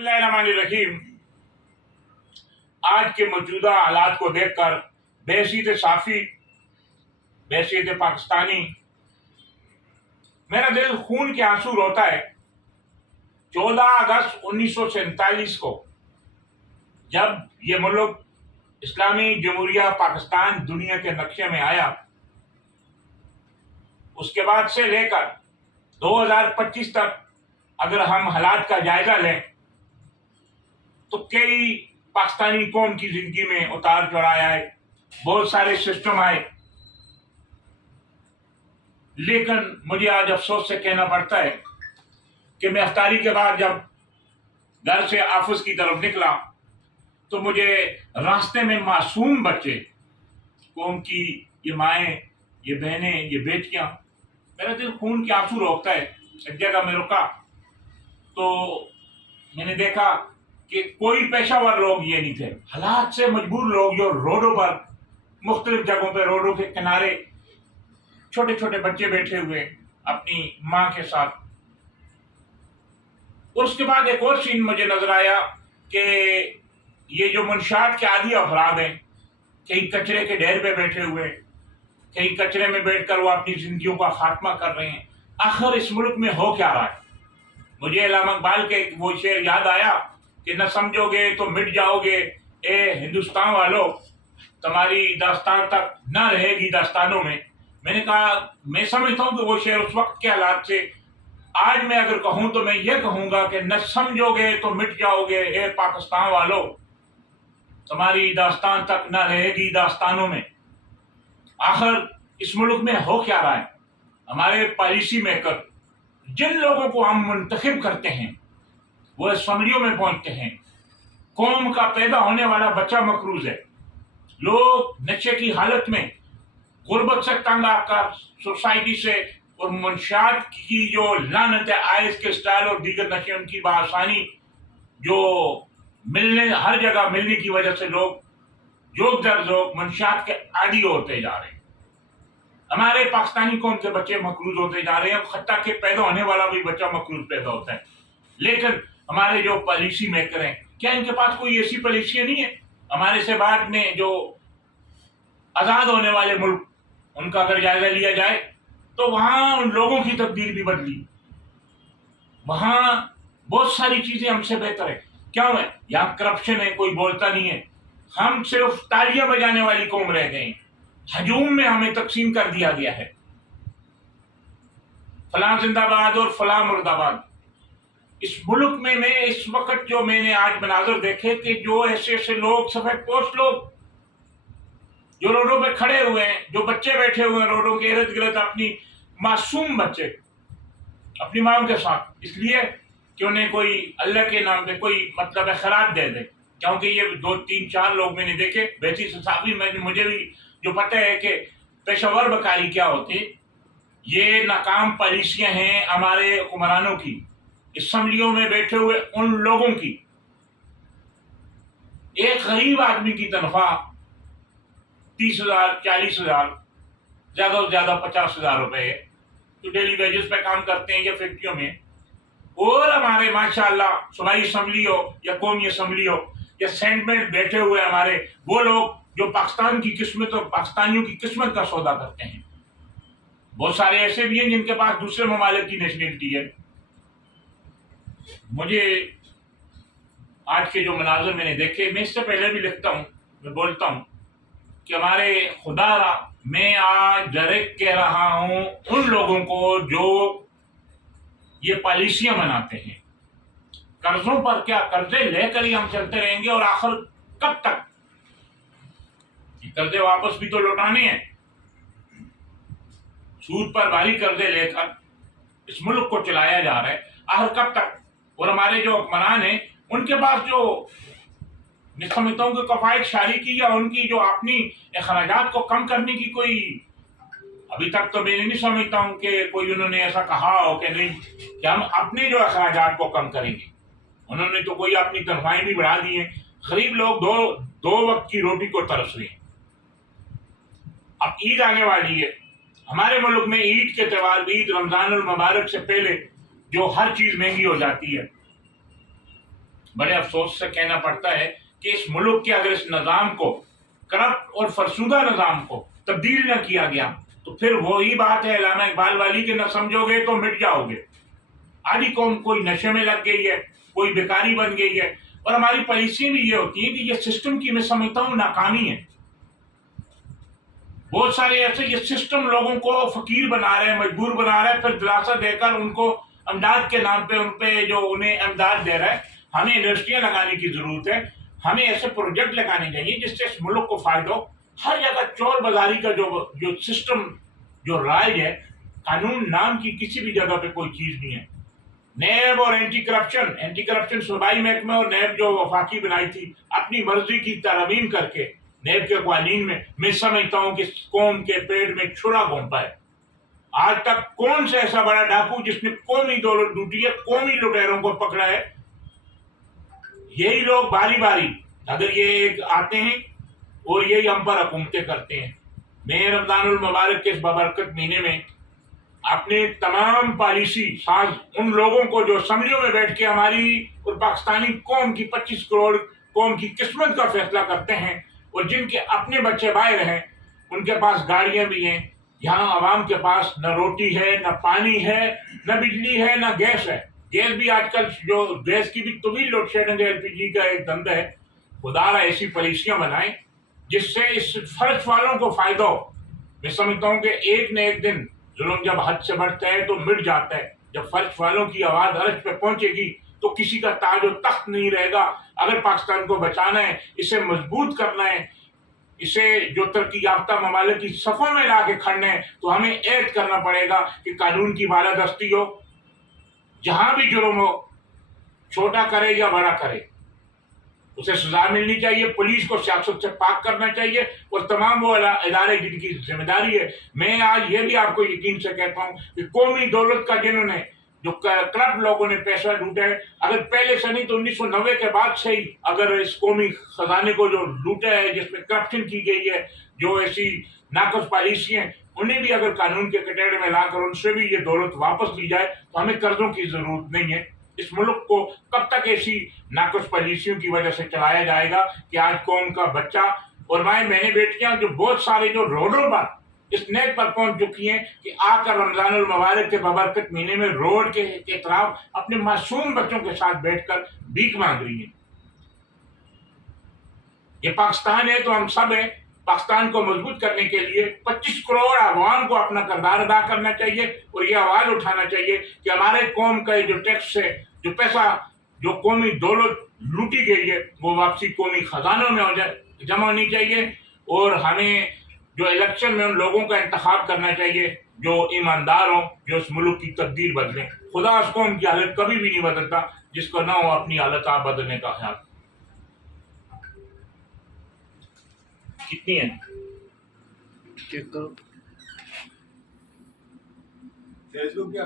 बिस्मिल्लाहिर्रहमानिर्रहीम। आज के मौजूदा हालात को देखकर बहसीत साफी, बहसीत पाकिस्तानी मेरा दिल खून के आंसू रोता है। 14 अगस्त 1947 को जब ये मुल्क इस्लामी जमहूरिया पाकिस्तान दुनिया के नक्शे में आया, उसके बाद से लेकर 2025 तक अगर हम हालात का जायजा लें तो कई पाकिस्तानी कौम की जिंदगी में उतार चढ़ाव आए, बहुत सारे सिस्टम आए, लेकिन मुझे आज अफसोस से कहना पड़ता है कि मैं इफ्तारी के बाद जब घर से ऑफिस की तरफ निकला तो मुझे रास्ते में मासूम बच्चे, कौम की ये माएँ, ये बहनें, ये बेटियां, मेरा दिल खून के आंसू रोकता है। एक जगह में रुका तो मैंने देखा कि कोई पेशावर लोग ये नहीं थे, हालात से मजबूर लोग जो रोडों पर, मुख्तलिफ जगहों पर, रोडों के किनारे छोटे छोटे बच्चे बैठे हुए अपनी माँ के साथ। और उसके बाद एक और सीन मुझे नजर आया कि ये जो मुनशात के आदी अफराद हैं, कहीं कचरे के ढेर पे बैठे हुए, कहीं कचरे में बैठकर वो अपनी जिंदगियों का खात्मा कर रहे हैं। आखिर इस मुल्क में हो क्या रहा है? मुझे अल्लामा इकबाल के वो शेर याद आया कि न समझोगे तो मिट जाओगे, ए हिंदुस्तान वालों, तुम्हारी दास्तान तक न रहेगी दास्तानों में। मैंने कहा, मैं समझता हूँ कि वो शेर उस वक्त के हालात से, आज मैं अगर कहूँ तो मैं ये कहूँगा कि न समझोगे तो मिट जाओगे, ए पाकिस्तान वालों, तुम्हारी दास्तान तक न रहेगी दास्तानों में। आखिर इस मुल्क में हो क्या रहा है? हमारे पॉलिसी मेकर, जिन लोगों को हम मुंतखब करते हैं, वो असम्बलियों में पहुंचते हैं। कौम का पैदा होने वाला बच्चा मकरूज है। लोग नशे की हालत में, गुर्बत से तंग आकर सोसाइटी से और मुनशात की जो लानत है, आइस के स्टाइल और दीगर नशे उनकी बासानी जो मिलने, हर जगह मिलने की वजह से लोग जोक दर जोक मुनशात के आदी होते जा रहे हैं। हमारे पाकिस्तानी कौम के बच्चे मकरूज होते जा रहे हैं, खत्ता के पैदा होने वाला भी बच्चा मकरूज पैदा होता है। लेकिन हमारे जो पॉलिसी मेकर हैं, क्या इनके पास कोई ऐसी पॉलिसियां नहीं है? हमारे से बाद में जो आजाद होने वाले मुल्क, उनका अगर जायजा लिया जाए तो वहां उन लोगों की तकदीर भी बदली, वहां बहुत सारी चीजें हमसे बेहतर है। क्यों है? यहाँ करप्शन है, कोई बोलता नहीं है। हम सिर्फ तालियां बजाने वाली कौम रह गए। हजूम में हमें तकसीम कर दिया गया है, फलां जिंदाबाद और फलां मुर्दाबाद। इस मुल्क में मैं इस वक्त जो मैंने आज मनाजर देखे कि जो ऐसे ऐसे लोग, सफेद पोस्ट लोग जो रोडों पे खड़े हुए हैं, जो बच्चे बैठे हुए हैं रोडों के इर्द गिर्द, अपनी मासूम बच्चे अपनी माओ के साथ, इसलिए कि उन्हें कोई अल्लाह के नाम पे कोई मतलब खैरात दे दे। क्योंकि ये 2 3 4 लोग मैंने देखे, बेहती साफी में मुझे भी जो पता है कि पेशावर बकारी क्या होती, ये नाकाम पॉलिसियां हैं हमारे हुक्मरानों की, असम्बलियों में बैठे हुए उन लोगों की। एक गरीब आदमी की तनख्वाह 30,000, 40,000, ज्यादा से ज्यादा 50,000 रुपए है, जो डेली वेजेस पे काम करते हैं या फैक्ट्रियों में। और हमारे माशाअल्लाह सूबाई असम्बली हो या कौमी असम्बली हो या सेंट में बैठे हुए हमारे वो लोग जो पाकिस्तान की किस्मत और पाकिस्तानियों की किस्मत का सौदा करते हैं। बहुत सारे ऐसे भी हैं जिनके पास दूसरे ममालिक की नेशनलिटी है। मुझे आज के जो मनाजर मैंने देखे, मैं इससे पहले भी लिखता हूँ, मैं बोलता हूँ कि हमारे खुदा, मैं आज डायरेक्ट कह रहा हूँ उन लोगों को जो ये पॉलिसियां बनाते हैं, कर्जों पर क्या, कर्जे लेकर ही हम चलते रहेंगे और आखिर कब तक? कर्जे वापस भी तो लौटाने हैं। सूद पर भारी कर्जे लेकर इस मुल्क को चलाया जा रहा है, आखिर कब तक? और हमारे जो हुक्मरान हैं, उनके पास जो, मैं समझता हूँ कि कफायत शारी की या उनकी जो अपनी अखराजात को कम करने की कोई, अभी तक तो मैं नहीं समझता हूँ कि कोई उन्होंने ऐसा कहा हो कि नहीं कि हम अपने जो अखराजात को कम करेंगे। उन्होंने तो कोई अपनी तनख्वाहें भी बढ़ा दी हैं। गरीब लोग दो वक्त की रोटी को तरस रहे हैं। अब ईद आने वाली है, हमारे मुल्क में ईद के त्यौहार, ईद रमजानुल मुबारक से पहले जो हर चीज महंगी हो जाती है, बड़े अफसोस से कहना पड़ता है कि इस मुल्क के अगर इस निज़ाम को, करप्ट और फरसुदा निज़ाम को तब्दील न किया गया तो फिर वही बात है अल्लामा इकबाल वाली कि न समझोगे तो मिट जाओगे। आधी कौम कोई नशे में लग गई है, कोई बेकारी बन गई है, और हमारी पॉलिसी भी ये होती है कि ये सिस्टम की मैं समझता हूँ नाकामी है। बहुत सारे ऐसे ये सिस्टम लोगों को फकीर बना रहे हैं, मजबूर बना रहे हैं, फिर दिलासा देकर उनको अमदाद के नाम पे उन पे जो उन्हें अमदाद दे रहा है। हमें इंडस्ट्रियां लगाने की जरूरत है, हमें ऐसे प्रोजेक्ट लगाने चाहिए जिससे इस मुल्क को फायदा हो। हर जगह चोर बाजारी का जो जो सिस्टम जो राज है, कानून नाम की किसी भी जगह पे कोई चीज नहीं है। नैब और एंटी करप्शन सूबाई महकमे और नैब जो वफाकी बनाई थी, अपनी मर्जी की तरमीम करके नैब के कवानीन में मैं समझता हूं कि कौम के पेट में छुरा घोंपा है। आज तक कौन सा ऐसा बड़ा डाकू जिसने कौमी दौलत लूटी है, कौमी लुटेरों को पकड़ा है? यही लोग बारी बारी अगर ये एक आते हैं और यही हम पर हुकूमतें करते हैं। मैं रमजानुल मुबारक के इस बबरकत महीने में अपने तमाम पॉलिसी साज उन लोगों को जो असम्बलियों में बैठ के हमारी और पाकिस्तानी कौम की 25 करोड़ कौम की किस्मत का फैसला करते हैं, और जिनके अपने बच्चे बाहर हैं, उनके पास गाड़ियां भी हैं, यहाँ आवाम के पास न रोटी है, न पानी है, न बिजली है, न गैस है। गैस भी आजकल जो गैस की भी तवील लोड शेडिंग एलपीजी का एक धंधा है। खुदारा ऐसी पॉलिसियां बनाएं जिससे इस फर्ज वालों को फायदा हो। मैं समझता हूँ कि एक न एक दिन जुल्म जब हद से बढ़ता है तो मिट जाता है। जब फर्ज वालों की आवाज अर्श पे पहुंचेगी तो किसी का ताज और तख्त नहीं रहेगा। अगर पाकिस्तान को बचाना है, इसे मजबूत करना है, इसे जो तरक्की याफ्ता ममालिक की सफों में ला के खड़ना है, तो हमें ऐड करना पड़ेगा कि कानून की बालादस्ती हो, जहां भी जुर्म हो, छोटा करे या बड़ा करे, उसे सजा मिलनी चाहिए। पुलिस को सियासत से पाक करना चाहिए, और तमाम वो इदारे जिनकी जिम्मेदारी है। मैं आज ये भी आपको यकीन से कहता हूँ कि कौमी दौलत का जिन्होंने जो करप्ट लोगों ने पैसा लूटा है, अगर पहले से नहीं तो 1990 के बाद से ही अगर इस कौमी खजाने को जो लूटा है, जिसमें करप्शन की गई है, जो ऐसी नाकस पॉलिसी है, उन्हें भी अगर कानून के कटहरे में लाकर उनसे भी ये दौलत वापस ली जाए तो हमें कर्जों की जरूरत नहीं है। इस मुल्क को कब तक ऐसी नाकस पॉलिसियों की वजह से चलाया जाएगा कि आज कौम का बच्चा और माए मैंने बेटियां जो बहुत सारे जो रोडों पर इस नेक पर पहुंच चुकी हैं कि आकर रमजानुल मुबारक के बबरकत महीने में रोड के तरफ अपने मासूम बच्चों के साथ बैठकर भीख मांग रही हैं। ये पाकिस्तान है तो हम सब हैं। पाकिस्तान को मजबूत करने के लिए 25 करोड़ अवाम को अपना किरदार अदा करना चाहिए, और ये आवाज उठाना चाहिए कि हमारे कौम का जो टैक्स है, जो पैसा, जो कौमी दौलत लूटी गई है, वो वापसी कौमी खजानों में हो जाए, जमा होनी चाहिए। और हमें जो इलेक्शन में उन लोगों का इंतखाब करना चाहिए जो ईमानदार हों, जो इस मुल्क की तकदीर बदलें। खुदा उस कौम की हालत कभी भी नहीं बदलता जिसको ना हो अपनी हालत आप बदलने का ख्याल। कितनी है? चेक करो। फेसबुक पे